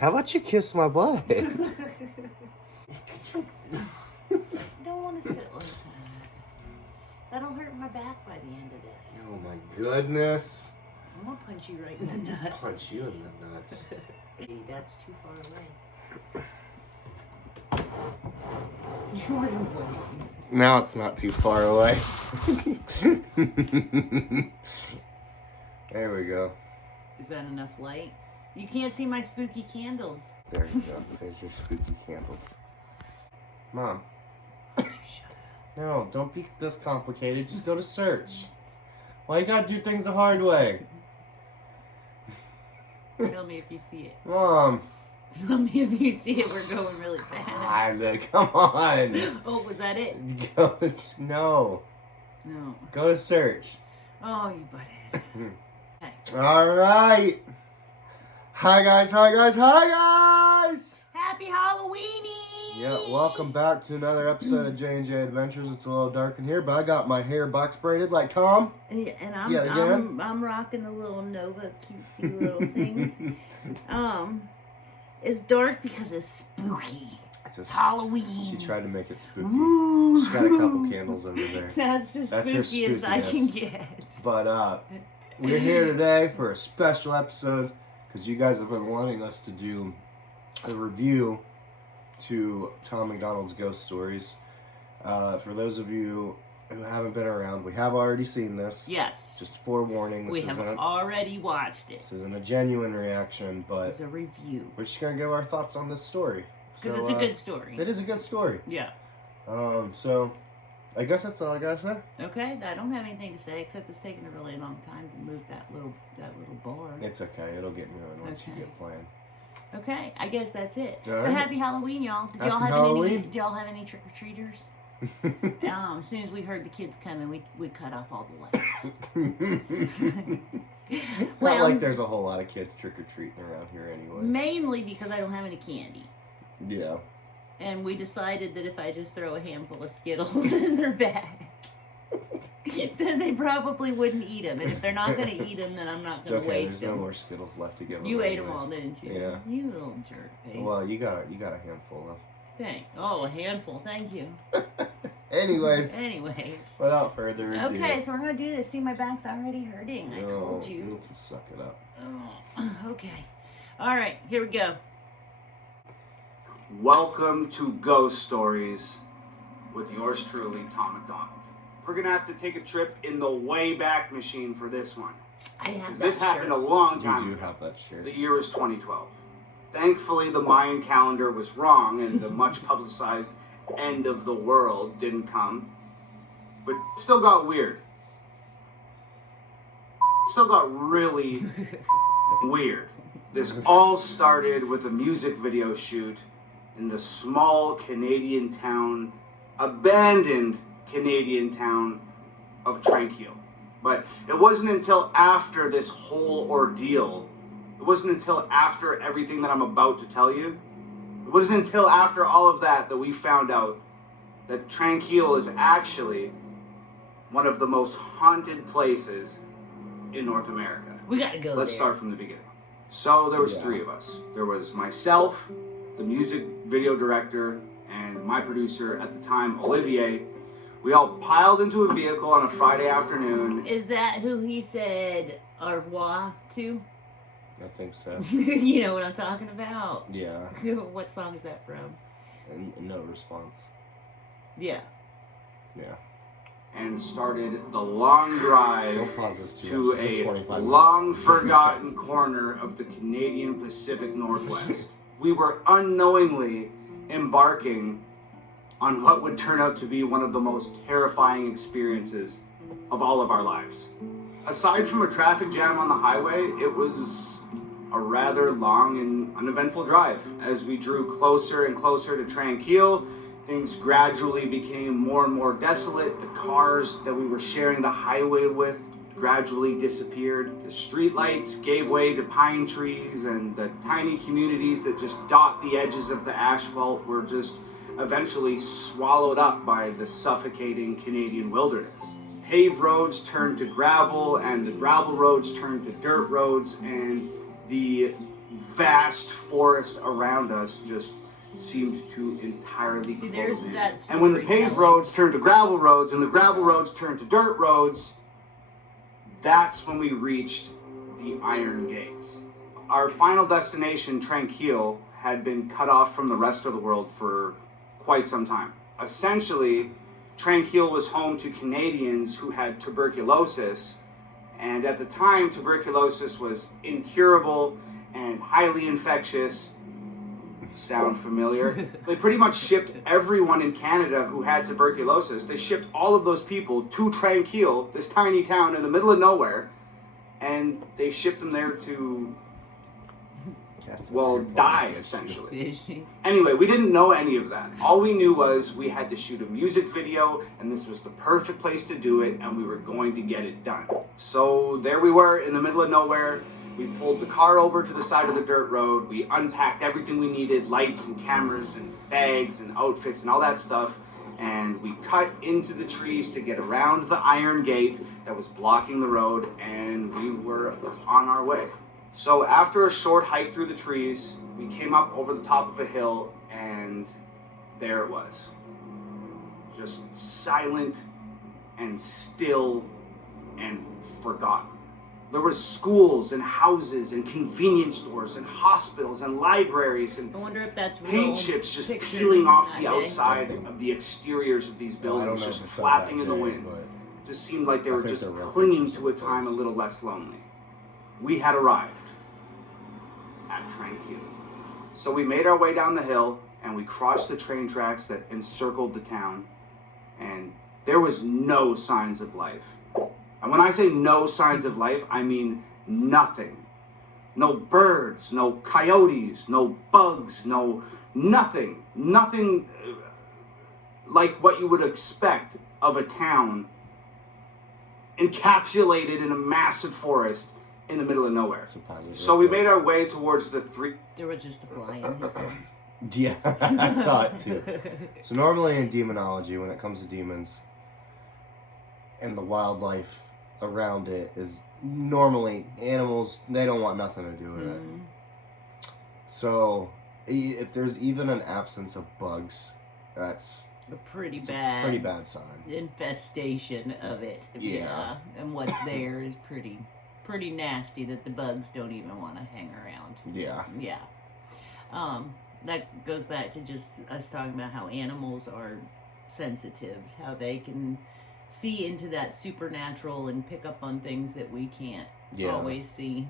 How about you kiss my butt? I don't want to sit like that. That'll hurt my back by the end of this. Oh my goodness. I'm gonna punch you right in the nuts. Punch you in the nuts. That's too far away. Jordan away. Now it's not too far away. There we go. Is that enough light? You can't see my spooky candles. There you go. There's your spooky candles. Mom. No, don't be this complicated. Just go to search. Why you gotta do things the hard way? Tell me if you see it. Mom. Tell me if you see it. We're going really fast. God, come on. Oh, was that it? No. No. Go to search. Oh, you butthead. Okay. All right. Hi guys. Happy Halloweeny! Yeah, welcome back to another episode of J&J Adventures. It's a little dark in here, but I got my hair box braided like Tom. And I'm rocking the little Nova cutesy little things. It's dark because it's spooky. It's Halloween. She tried to make it spooky. Ooh. She's got a couple candles under there. That's as spooky as I can get. But we're here today for a special episode because you guys have been wanting us to do a review to Tom Macdonald's Ghost Stories. For those of you who haven't been around, we have already seen this. Yes. Just forewarning. We have already watched it. This isn't a genuine reaction, but this is a review. We're just gonna give our thoughts on this story. Because it's a good story. It is a good story. Yeah. So I guess that's all I gotta say. Okay, I don't have anything to say except it's taking a really long time to move that little bar. It's okay. It'll get moving once you get playing. Okay, I guess that's it. All so right. Happy Halloween, y'all. Did y'all have any trick or treaters? As soon as we heard the kids coming, we cut off all the lights. Well, not like there's a whole lot of kids trick or treating around here anyway. Mainly because I don't have any candy. Yeah. And we decided that if I just throw a handful of Skittles in their bag, then they probably wouldn't eat them. And if they're not going to eat them, then I'm not going to waste them. There's no more Skittles left to give them. You ate them all, didn't you? Yeah. You little jerk face. Well, you got a handful though. A handful. Thank you. Anyways. Without further ado. Okay, so we're going to do this. See, my back's already hurting. I told you. You can suck it up. Oh, okay. All right, here we go. Welcome to Ghost Stories with yours truly, Tom Macdonald. We're going to have to take a trip in the Wayback Machine for this one. I have that this happened a long time ago. You do have that shirt. The year was 2012. Thankfully, the Mayan calendar was wrong and the much publicized end of the world didn't come. But it still got weird. It still got really weird. This all started with a music video shoot in the small Canadian town, abandoned Canadian town of Tranquil. But it wasn't until after this whole ordeal, it wasn't until after everything that I'm about to tell you, it wasn't until after all of that we found out that Tranquil is actually one of the most haunted places in North America. We gotta go Let's start from the beginning. So there was three of us. There was myself, the music video director, and my producer at the time, Olivier. We all piled into a vehicle on a Friday afternoon. Is that who he said au revoir to? I think so. You know what I'm talking about? Yeah. What song is that from? No response. Yeah. Yeah. And started the long drive to a long forgotten corner of the Canadian Pacific Northwest. We were unknowingly embarking on what would turn out to be one of the most terrifying experiences of all of our lives. Aside from a traffic jam on the highway, it was a rather long and uneventful drive. As we drew closer and closer to Tranquil, things gradually became more and more desolate. The cars that we were sharing the highway with gradually disappeared. The streetlights gave way to pine trees, and the tiny communities that just dot the edges of the asphalt were just eventually swallowed up by the suffocating Canadian wilderness. Paved roads turned to gravel, and the gravel roads turned to dirt roads, and the vast forest around us just seemed to entirely See, close there's in. that And when the paved storytelling. roads turned to gravel roads and the gravel roads turned to dirt roads, that's when we reached the Iron Gates. Our final destination, Tranquil, had been cut off from the rest of the world for quite some time. Essentially, Tranquil was home to Canadians who had tuberculosis, and at the time, tuberculosis was incurable and highly infectious. Sound familiar? They pretty much shipped everyone in Canada who had tuberculosis. They shipped all of those people to Tranquil, this tiny town in the middle of nowhere, and they shipped them there to, well, die, essentially. Anyway, we didn't know any of that. All we knew was we had to shoot a music video, and this was the perfect place to do it, and we were going to get it done. So there we were in the middle of nowhere. We pulled the car over to the side of the dirt road. We unpacked everything we needed, lights and cameras and bags and outfits and all that stuff. And we cut into the trees to get around the iron gate that was blocking the road, and we were on our way. So after a short hike through the trees, we came up over the top of a hill, and there it was. Just silent and still and forgotten. There were schools and houses and convenience stores and hospitals and libraries and I wonder if that's paint chips just peeling off the outside of the exteriors of these buildings, just flapping in the wind. It just seemed like they were just clinging to a time a little less lonely. We had arrived at Tranquil. So we made our way down the hill and we crossed the train tracks that encircled the town, and there was no signs of life. And when I say no signs of life, I mean nothing. No birds, no coyotes, no bugs, nothing. Nothing like what you would expect of a town encapsulated in a massive forest in the middle of nowhere. So we made our way towards the three... There was just a fly in his house. Yeah, I saw it too. So normally in demonology, when it comes to demons and the wildlife around it, is normally animals, they don't want nothing to do with it. So if there's even an absence of bugs, that's a pretty bad sign. Infestation of it. Yeah. And what's there is pretty nasty that the bugs don't even want to hang around. Yeah. Yeah. That goes back to just us talking about how animals are sensitives, how they can see into that supernatural and pick up on things that we can't always see.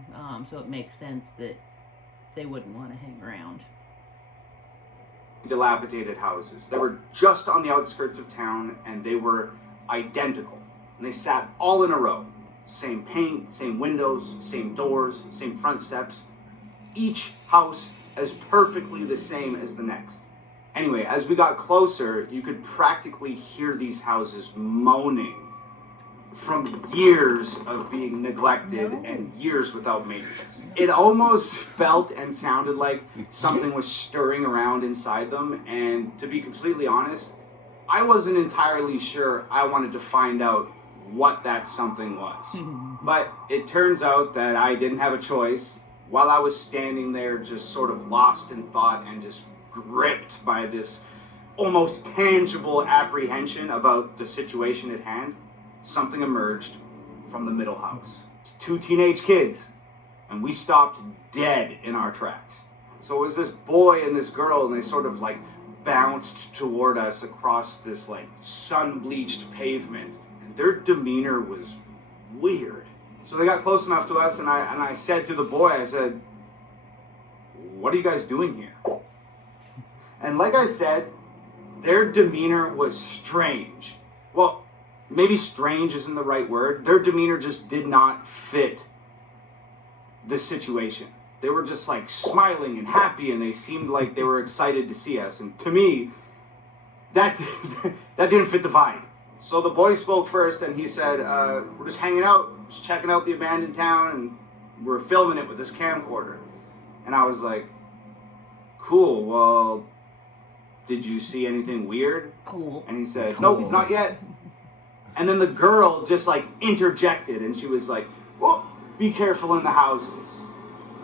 So it makes sense that they wouldn't want to hang around. Dilapidated houses. They were just on the outskirts of town, and they were identical. And they sat all in a row. Same paint, same windows, same doors, same front steps. Each house as perfectly the same as the next. Anyway, as we got closer, you could practically hear these houses moaning from years of being neglected and years without maintenance. It almost felt and sounded like something was stirring around inside them, and to be completely honest, I wasn't entirely sure I wanted to find out what that something was. But it turns out that I didn't have a choice. While I was standing there just sort of lost in thought and just gripped by this almost tangible apprehension about the situation at hand, something emerged from the middle house. 2 teenage kids, and we stopped dead in our tracks. So it was this boy and this girl, and they sort of like bounced toward us across this like sun-bleached pavement, and their demeanor was weird. So they got close enough to us, and I said to the boy, I said, "What are you guys doing here?" And like I said, their demeanor was strange. Well, maybe strange isn't the right word. Their demeanor just did not fit the situation. They were just like smiling and happy, and they seemed like they were excited to see us. And to me, that didn't fit the vibe. So the boy spoke first, and he said, "We're just hanging out, just checking out the abandoned town, and we're filming it with this camcorder." And I was like, "Cool, well, did you see anything weird?" Cool. And he said, "Nope, not yet." And then the girl just like interjected, and she was like, "Oh, be careful in the houses."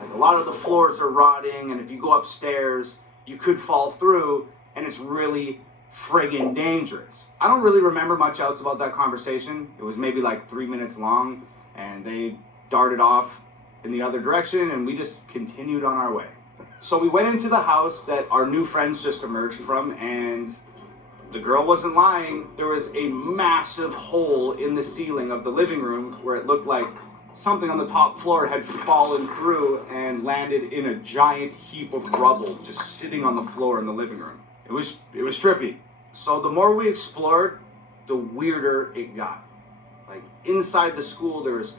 Like, A lot of the floors are rotting, and if you go upstairs, you could fall through, and it's really friggin' dangerous. I don't really remember much else about that conversation. It was maybe like 3 minutes long, and they darted off in the other direction, and we just continued on our way. So we went into the house that our new friends just emerged from, and the girl wasn't lying. There was a massive hole in the ceiling of the living room where it looked like something on the top floor had fallen through and landed in a giant heap of rubble just sitting on the floor in the living room. It was trippy. So the more we explored, the weirder it got. Like inside the school, there was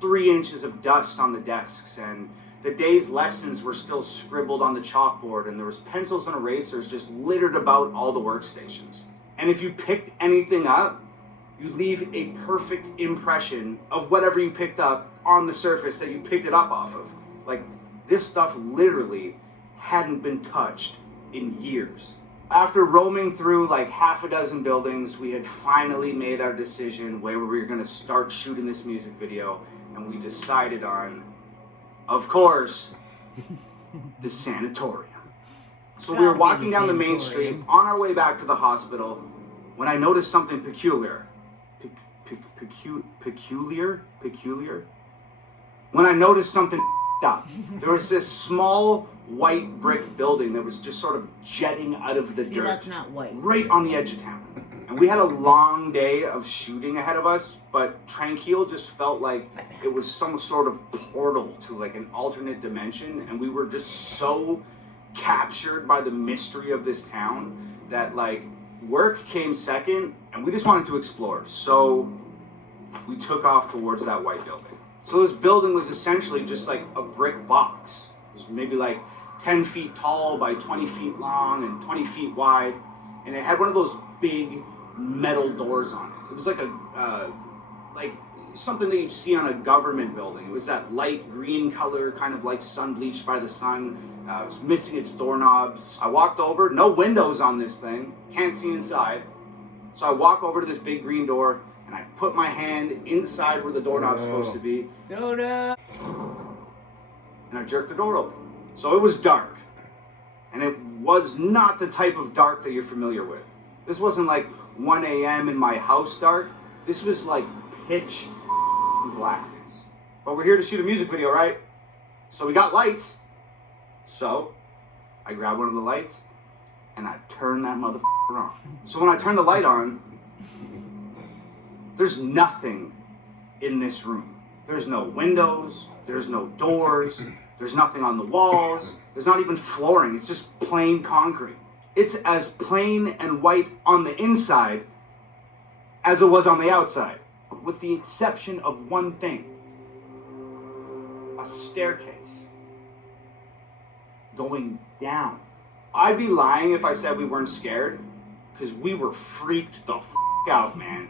3 inches of dust on the desks, and the day's lessons were still scribbled on the chalkboard, and there was pencils and erasers just littered about all the workstations. And if you picked anything up, you leave a perfect impression of whatever you picked up on the surface that you picked it up off of. Like, this stuff literally hadn't been touched in years. After roaming through like half a dozen buildings, we had finally made our decision where we were going to start shooting this music video, and we decided on, of course, the sanatorium. So we were walking down the main street on our way back to the hospital when I noticed something peculiar. Peculiar? When I noticed something up. There was this small white brick building that was just sort of jetting out of the dirt. That's not white. Right on the edge of town. And we had a long day of shooting ahead of us, but Tranquil just felt like it was some sort of portal to like an alternate dimension, and we were just so captured by the mystery of this town that like work came second, and we just wanted to explore. So we took off towards that white building. So this building was essentially just like a brick box. It was maybe like 10 feet tall by 20 feet long and 20 feet wide, and it had one of those big metal doors on it. It was like like something that you'd see on a government building. It was that light green color, kind of like sun bleached by the sun. It was missing its doorknobs. I walked over, no windows on this thing, can't see inside. So I walk over to this big green door, and I put my hand inside where the doorknob's supposed to be. Soda! And I jerked the door open. So it was dark. And it was not the type of dark that you're familiar with. This wasn't like 1 a.m. in my house dark. This was like pitch blackness. But we're here to shoot a music video, right? So we got lights. So I grabbed one of the lights and I turned that motherfucker on. So when I turned the light on, there's nothing in this room. There's no windows, there's no doors, there's nothing on the walls, there's not even flooring, it's just plain concrete. It's as plain and white on the inside as it was on the outside, with the exception of one thing: a staircase going down. I'd be lying if I said we weren't scared, because we were freaked the out, man.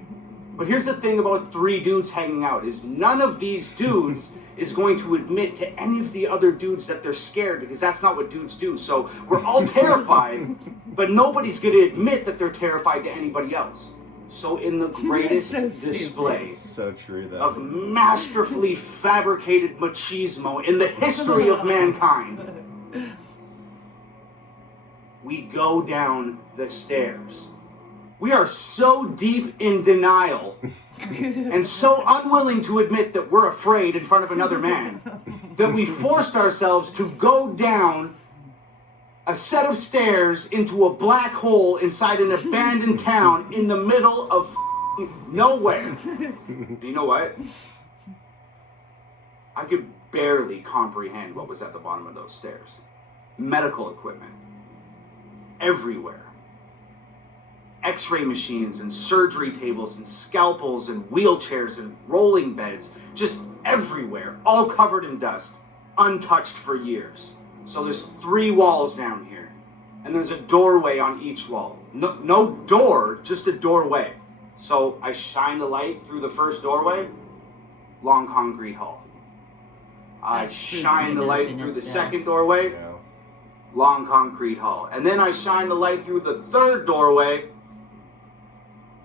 But here's the thing about 3 dudes hanging out, is none of these dudes is going to admit to any of the other dudes that they're scared, because that's not what dudes do. So we're all terrified, but nobody's going to admit that they're terrified to anybody else. So in the greatest display so true, though, of masterfully fabricated machismo in the history of mankind, we go down the stairs. We are so deep in denial and so unwilling to admit that we're afraid in front of another man that we forced ourselves to go down a set of stairs into a black hole inside an abandoned town in the middle of nowhere. And you know what? I could barely comprehend what was at the bottom of those stairs. Medical equipment everywhere. X-ray machines and surgery tables and scalpels and wheelchairs and rolling beds, just everywhere, all covered in dust, untouched for years. So there's 3 walls down here, and there's a doorway on each wall. No door, just a doorway. So I shine the light through the first doorway, long concrete hall. I shine the light through the second doorway, long concrete hall. And then I shine the light through the third doorway,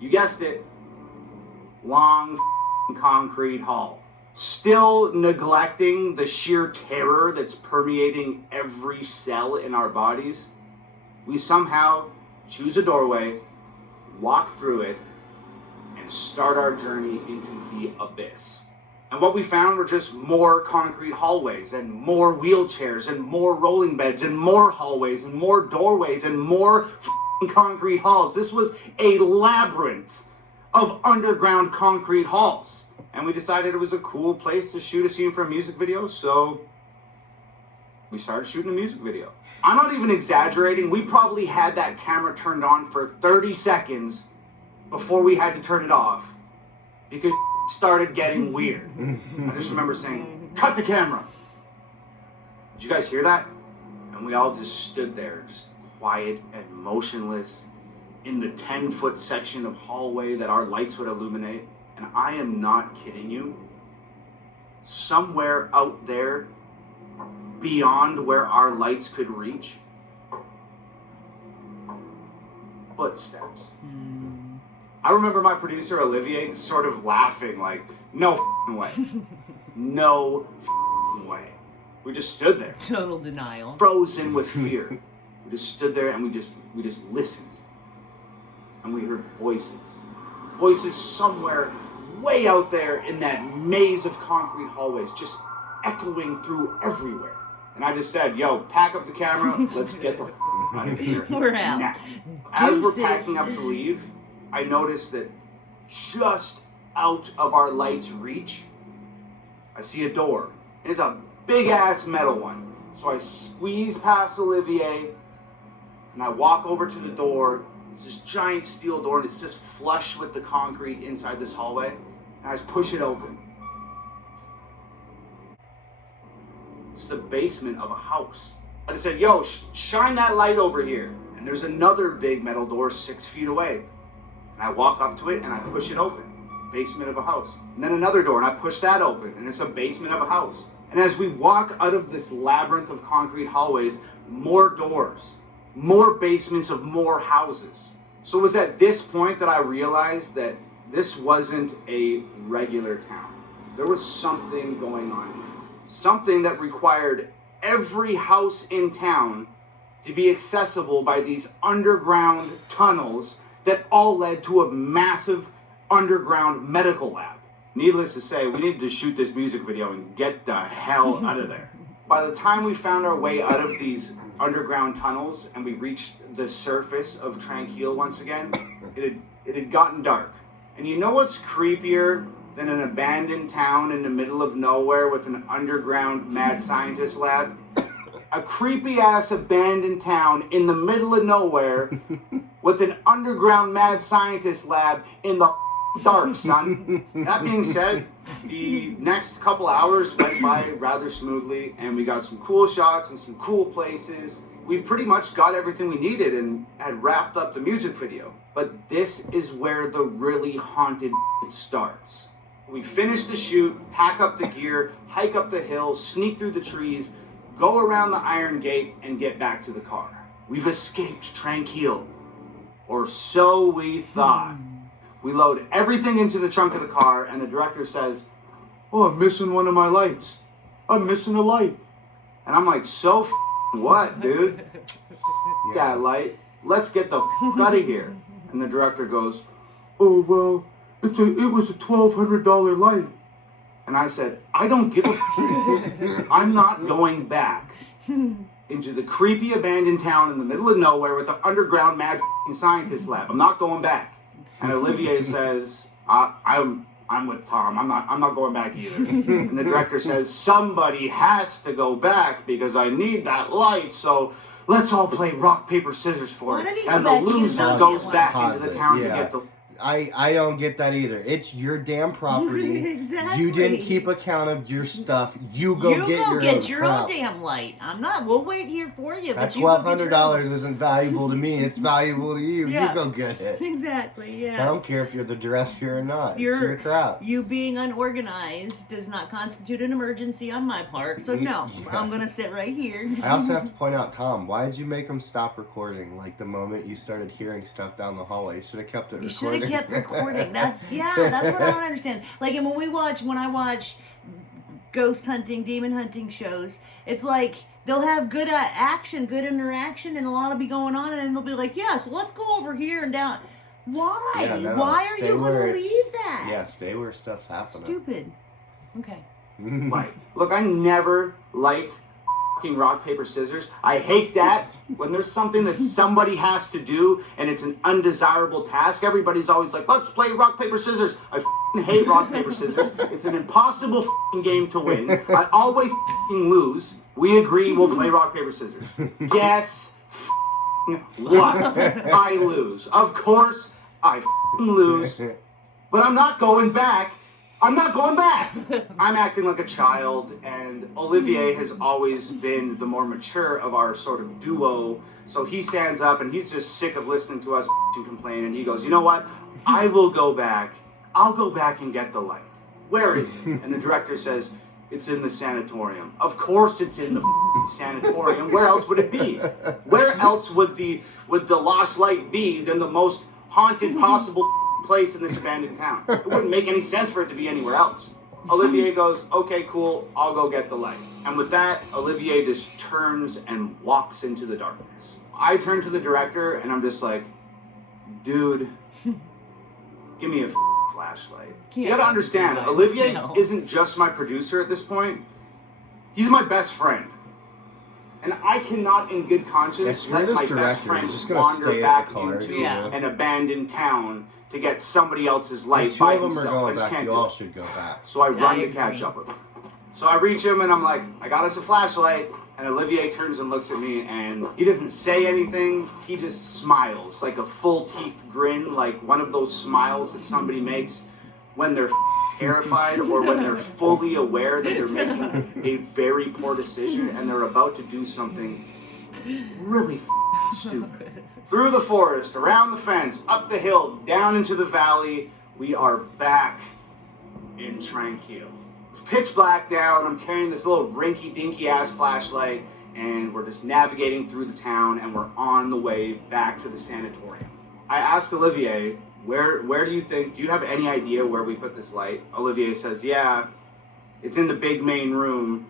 you guessed it, long concrete hall. still neglecting the sheer terror that's permeating every cell in our bodies, we somehow choose a doorway, walk through it, and start our journey into the abyss. And what we found were just more concrete hallways and more wheelchairs and more rolling beds and more hallways and more doorways and more concrete halls. This was a labyrinth of underground concrete halls. And we decided it was a cool place to shoot a scene for a music video, so we started shooting a music video. I'm not even exaggerating. We probably had that camera turned on for 30 seconds before we had to turn it off because started getting weird. I just remember saying, cut the camera. Did you guys hear that? And we all just stood there, just quiet and motionless in the 10-foot section of hallway that our lights would illuminate. And I am not kidding you. Somewhere out there, beyond where our lights could reach, footsteps. I remember my producer, Olivier, sort of laughing like, no f***ing way. No f***ing way. We just stood there. Total denial. Frozen with fear. We just stood there and we just listened. And we heard voices. Voices somewhere way out there in that maze of concrete hallways, just echoing through everywhere. And I just said, yo, pack up the camera, let's get the f*** out of here. We're out. Now. As we're packing up to leave, I noticed that just out of our light's reach, I see a door. And it's a big-ass metal one. So I squeeze past Olivier, and I walk over to the door. It's this giant steel door, and it's just flush with the concrete inside this hallway. And I just push it open. It's the basement of a house. I just said, yo, shine that light over here. And there's another big metal door 6 feet away. And I walk up to it and I push it open. Basement of a house. And then another door and I push that open. And it's a basement of a house. And as we walk out of this labyrinth of concrete hallways, more doors, more basements of more houses. So it was at this point that I realized that this wasn't a regular town. There was something going on here. Something that required every house in town to be accessible by these underground tunnels that all led to a massive underground medical lab. Needless to say, we needed to shoot this music video and get the hell out of there. By the time we found our way out of these underground tunnels and we reached the surface of Tranquil once again, it had gotten dark. And you know what's creepier than an abandoned town in the middle of nowhere with an underground mad scientist lab? A creepy-ass abandoned town in the middle of nowhere with an underground mad scientist lab in the dark, son. That being said, the next couple hours went by rather smoothly, and we got some cool shots and some cool places. We pretty much got everything we needed and had wrapped up the music video. But this is where the really haunted starts. We finish the shoot, pack up the gear, hike up the hill, sneak through the trees, go around the iron gate, and get back to the car. We've escaped Tranquil. Or so we thought. We load everything into the trunk of the car, and the director says, oh, I'm missing one of my lights. I'm missing a light. And I'm like, so what, dude? That light. Let's get the out of here. And the director goes, oh, well, it was a $1,200 light. And I said, I don't give a I'm not going back into the creepy abandoned town in the middle of nowhere with the underground mad scientist lab. I'm not going back. And Olivier says, I'm with Tom. I'm not going back either. And the director says, somebody has to go back because I need that light. So let's all play rock, paper, scissors for it. And the loser goes back into the town to get the... I don't get that either. It's your damn property. Exactly. You didn't keep account of your stuff. You go get your own damn light. We'll wait here for you. That $1,200 isn't valuable to me. It's valuable to you. Yeah. You go get it. Exactly, yeah. I don't care if you're the director or not. It's your crap. You being unorganized does not constitute an emergency on my part. So no, yeah. I'm going to sit right here. I also have to point out, Tom, why did you make him stop recording? Like the moment you started hearing stuff down the hallway. You should have kept it recording. Kept recording. That's what I don't understand. Like, and when I watch ghost hunting, demon hunting shows, it's like they'll have good action, good interaction, and a lot will be going on, and then they'll be like, yeah, so let's go over here and down. Why? Yeah, no, Why are stay you going where to it's- leave that? Yeah, stay where stuff's happening. Stupid. Okay. Right. Look, I never liked fucking rock, paper, scissors. I hate that. When there's something that somebody has to do and it's an undesirable task, everybody's always like, let's play rock, paper, scissors. I fucking hate rock, paper, scissors. It's an impossible fucking game to win. I always fucking lose. We agree we'll play rock, paper, scissors. Guess what? I lose. Of course I lose. But I'm not going back. I'm not going back. I'm acting like a child, and Olivier has always been the more mature of our sort of duo. So he stands up, and he's just sick of listening to us complain, and he goes, you know what? I will go back. I'll go back and get the light. Where is it? And the director says, it's in the sanatorium. Of course it's in the sanatorium. Where else would it be? Where else would the lost light be than the most haunted possible place in this abandoned town? It wouldn't make any sense for it to be anywhere else. Olivier goes, okay, cool, I'll go get the light. And with that, Olivier just turns and walks into the darkness. I turn to the director and I'm just like, dude, give me a flashlight. You gotta understand, Olivier isn't just my producer at this point. He's my best friend. And I cannot, in good conscience, let my best friend wander back into an abandoned town to get somebody else's light by himself. I just can't do it. Should go back. So I run to catch up with him. So I reach him and I'm like, I got us a flashlight. And Olivier turns and looks at me and he doesn't say anything. He just smiles, like a full teeth grin, like one of those smiles that somebody makes when they're terrified or when they're fully aware that they're making a very poor decision and they're about to do something really stupid. Through the forest, around the fence, up the hill, down into the valley, we are back in Tranquil. It's pitch black down. I'm carrying this little rinky-dinky ass flashlight and we're just navigating through the town and we're on the way back to the sanatorium. I asked Olivier, where do you think, do you have any idea where we put this light? Olivier says, yeah, it's in the big main room.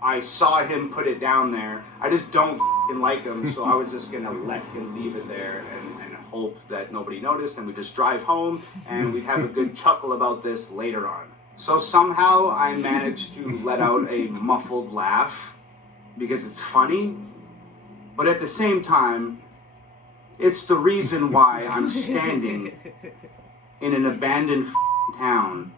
I saw him put it down there. I just don't like him, so I was just gonna let him leave it there and hope that nobody noticed, and we just drive home and we'd have a good chuckle about this later on. So somehow I managed to let out a muffled laugh because it's funny, but at the same time, it's the reason why I'm standing in an abandoned town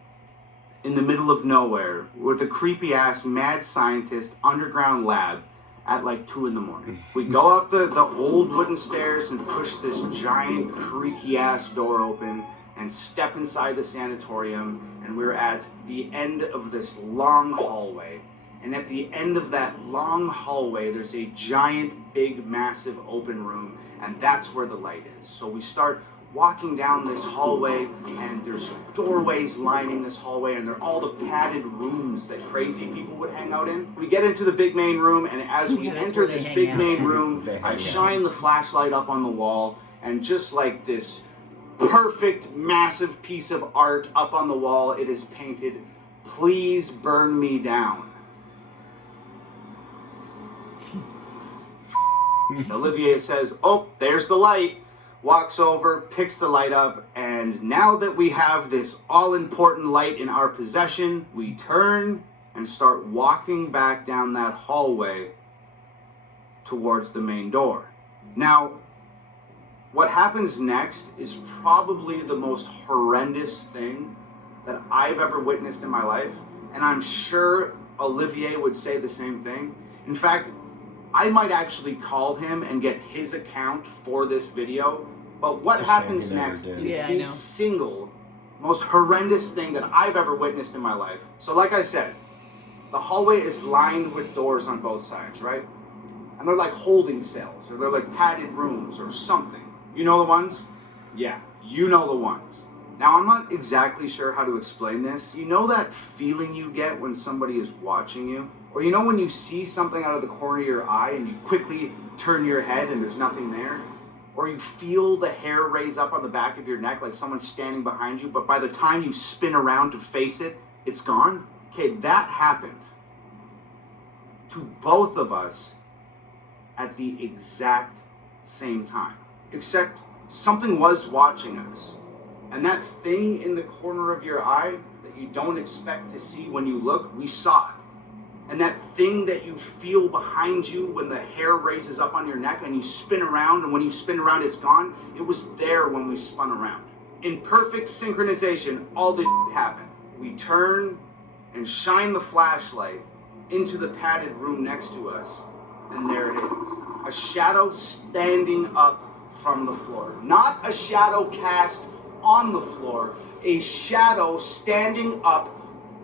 in the middle of nowhere with a creepy ass mad scientist underground lab at like 2 a.m. We go up the old wooden stairs and push this giant creaky ass door open and step inside the sanatorium, and we're at the end of this long hallway. And at the end of that long hallway, there's a giant, big, massive open room, and that's where the light is. So we start walking down this hallway, and there's doorways lining this hallway, and they're all the padded rooms that crazy people would hang out in. We get into the big main room, and as we enter this big main room, I shine the flashlight up on the wall, and just like this perfect, massive piece of art up on the wall, it is painted, "Please burn me down." Olivier says, oh, there's the light, walks over, picks the light up, and now that we have this all-important light in our possession, we turn and start walking back down that hallway towards the main door. Now, what happens next is probably the most horrendous thing that I've ever witnessed in my life, and I'm sure Olivier would say the same thing. In fact, I might actually call him and get his account for this video, but what happens next is the single most horrendous thing that I've ever witnessed in my life. So like I said, the hallway is lined with doors on both sides, right? And they're like holding cells, or they're like padded rooms or something. You know the ones? Yeah, you know the ones. Now, I'm not exactly sure how to explain this. You know that feeling you get when somebody is watching you? Or you know when you see something out of the corner of your eye and you quickly turn your head and there's nothing there? Or you feel the hair raise up on the back of your neck like someone's standing behind you, but by the time you spin around to face it, it's gone? Okay, that happened to both of us at the exact same time. Except something was watching us. And that thing in the corner of your eye that you don't expect to see when you look, we saw it. And that thing that you feel behind you when the hair raises up on your neck and you spin around, and when you spin around it's gone, it was there when we spun around. In perfect synchronization, all this happened. We turn and shine the flashlight into the padded room next to us, and there it is. A shadow standing up from the floor. Not a shadow cast on the floor, a shadow standing up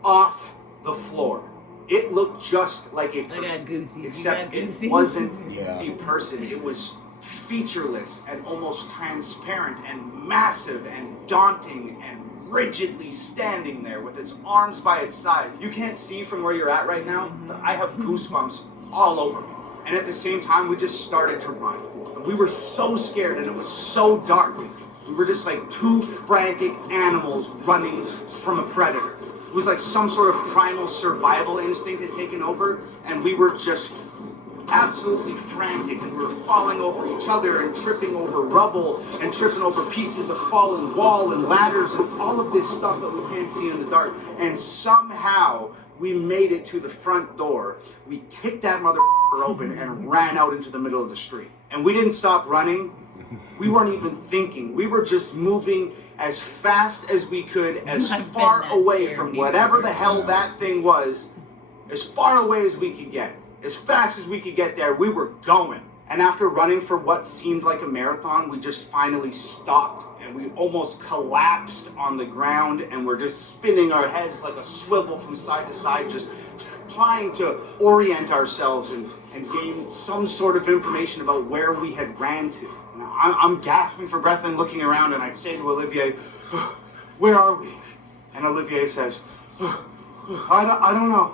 off the floor. It looked just like a person, except it wasn't a person. It was featureless and almost transparent and massive and daunting and rigidly standing there with its arms by its sides. You can't see from where you're at right now, but I have goosebumps all over me. And at the same time, we just started to run. And we were so scared, and it was so dark. We were just like two frantic animals running from a predator. It was like some sort of primal survival instinct had taken over, and we were just absolutely frantic, and we were falling over each other and tripping over rubble and tripping over pieces of fallen wall and ladders and all of this stuff that we can't see in the dark. And somehow we made it to the front door. We kicked that motherfucker open and ran out into the middle of the street. And we didn't stop running. We weren't even thinking. We were just moving as fast as we could, as far away from whatever the hell that thing was, as far away as we could get. As fast as we could get there, we were going. And after running for what seemed like a marathon, we just finally stopped, and we almost collapsed on the ground, and we're just spinning our heads like a swivel from side to side, just trying to orient ourselves and gain some sort of information about where we had ran to. I'm gasping for breath and looking around, and I'd say to Olivier, "Where are we?" And Olivier says, I don't know.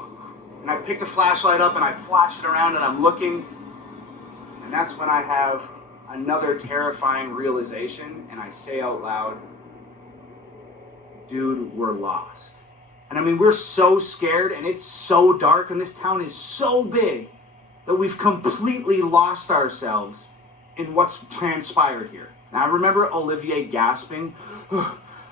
And I picked a flashlight up and I flash it around and I'm looking, and that's when I have another terrifying realization, and I say out loud, "Dude, we're lost." And I mean, we're so scared, and it's so dark, and this town is so big that we've completely lost ourselves in what's transpired here. And I remember Olivier gasping,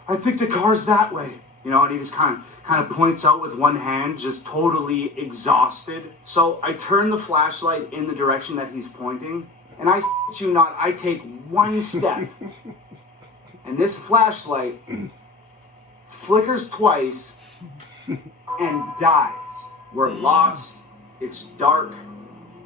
"I think the car's that way." You know, and he just kind of points out with one hand, just totally exhausted. So I turn the flashlight in the direction that he's pointing, and I shit you not, I take one step, and this flashlight flickers twice and dies. We're lost, it's dark,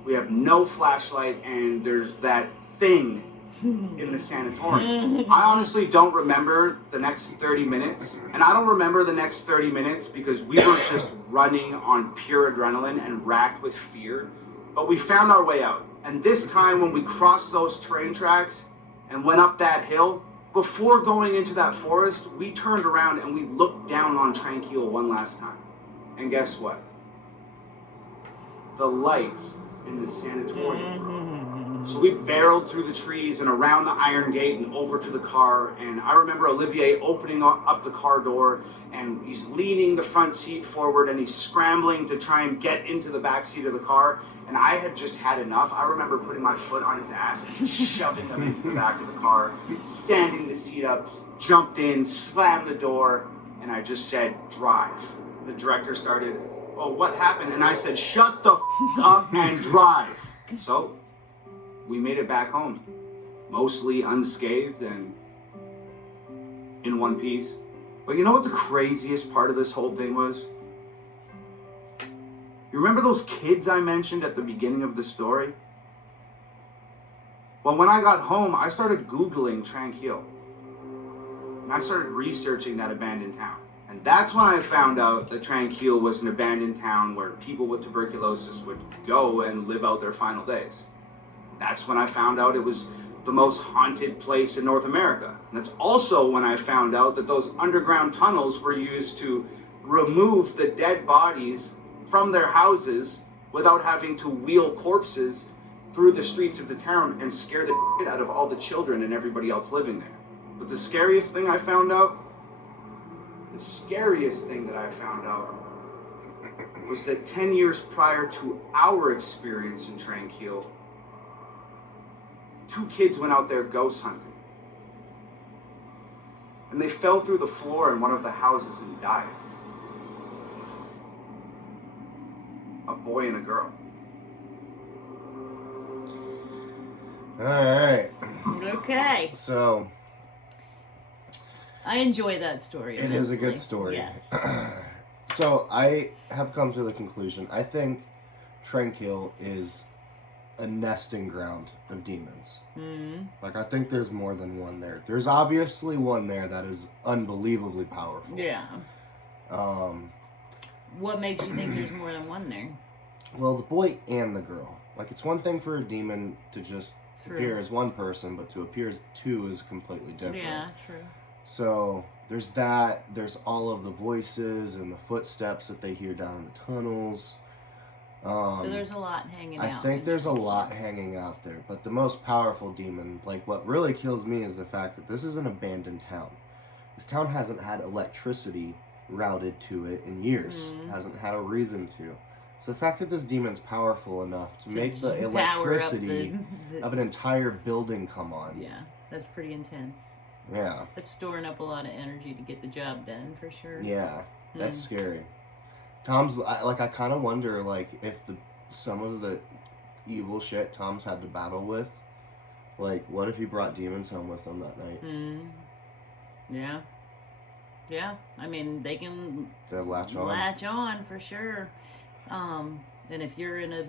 we have no flashlight, and there's that thing in the sanatorium. I honestly don't remember the next 30 minutes. And I don't remember the next 30 minutes because we were just running on pure adrenaline and racked with fear. But we found our way out. And this time when we crossed those train tracks and went up that hill, before going into that forest, we turned around and we looked down on Tranquil one last time. And guess what? The lights in the sanatorium. So we barreled through the trees and around the iron gate and over to the car, and I remember Olivier opening up the car door, and he's leaning the front seat forward and he's scrambling to try and get into the back seat of the car, and I had just had enough. I remember putting my foot on his ass and just shoving him into the back of the car, standing the seat up, jumped in, slammed the door, and I just said, "Drive." The director started, "Oh, what happened?" And I said, "Shut the f*** up and drive." So we made it back home, mostly unscathed and in one piece. But you know what the craziest part of this whole thing was? You remember those kids I mentioned at the beginning of the story? Well, when I got home, I started Googling Tranquil. And I started researching that abandoned town. And that's when I found out that Tranquil was an abandoned town where people with tuberculosis would go and live out their final days. That's when I found out it was the most haunted place in North America. And that's also when I found out that those underground tunnels were used to remove the dead bodies from their houses without having to wheel corpses through the streets of the town and scare the shit out of all the children and everybody else living there. But the scariest thing that I found out was that 10 years prior to our experience in Tranquil, 2 kids went out there ghost hunting. And they fell through the floor in one of the houses and died. A boy and a girl. Alright. Okay. So, I enjoy that story. it is a good story. Yes. So, I have come to the conclusion. I think Tranquil is a nesting ground of demons. Mm. Like, I think there's more than one there. There's obviously one there that is unbelievably powerful. Yeah. What makes you think there's more than one there? Well, the boy and the girl. Like, it's one thing for a demon to just appear as one person, but to appear as 2 is completely different. Yeah, true. So, there's that. There's all of the voices and the footsteps that they hear down in the tunnels. So there's a lot hanging out. I think there's a lot hanging out there. But the most powerful demon, like, what really kills me is the fact that this is an abandoned town. This town hasn't had electricity routed to it in years. It hasn't had a reason to. So the fact that this demon's powerful enough to make the electricity of an entire building come on. Yeah, that's pretty intense. Yeah. That's storing up a lot of energy to get the job done, for sure. Yeah, that's scary. Tom's, I kind of wonder, like, if some of the evil shit Tom's had to battle with, like, what if he brought demons home with him that night? Yeah. Yeah, I mean, they can latch on. Latch on, for sure. And if you're in a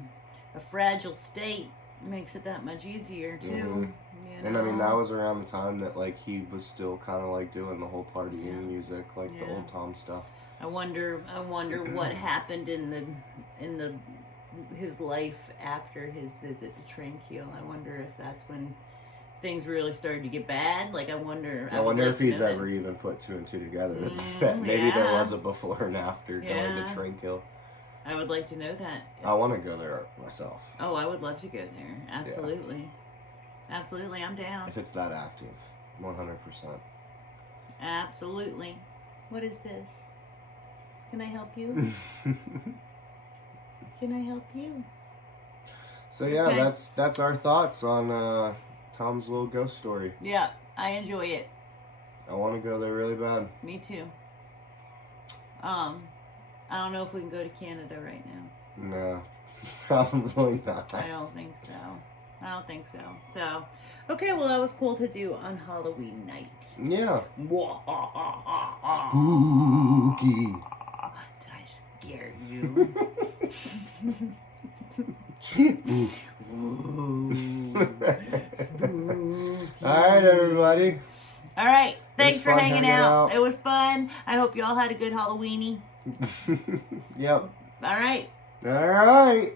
fragile state, it makes it that much easier, too. You know? And, I mean, that was around the time that, like, he was still kind of, like, doing the whole partying music, like the old Tom stuff. I wonder what happened in his life after his visit to Tranquil. I wonder if that's when things really started to get bad. Like, I wonder if he's ever even put 2 and 2 together. That maybe there was a before and after going to Tranquil. I would like to know that. I want to go there myself. Oh, I would love to go there. Absolutely. Yeah. Absolutely, I'm down. If it's that active, 100%. Absolutely. What is this? Can I help you? Can I help you? So yeah, that's our thoughts on Tom's little ghost story. Yeah, I enjoy it. I want to go there really bad. Me too. I don't know if we can go to Canada right now. No, probably not. I don't think so. So, okay, well, that was cool to do on Halloween night. Yeah. Spooky. Did I scare you? All right, everybody. All right. Thanks for hanging out. It was fun. I hope you all had a good Halloweeny. Yep. All right. All right.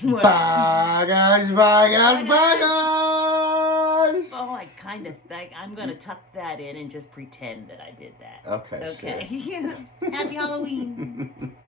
Bye, guys. Bye, guys. Bye, guys. Oh, I kind of think I'm going to tuck that in and just pretend that I did that. Okay. Okay. Sure. Happy Halloween.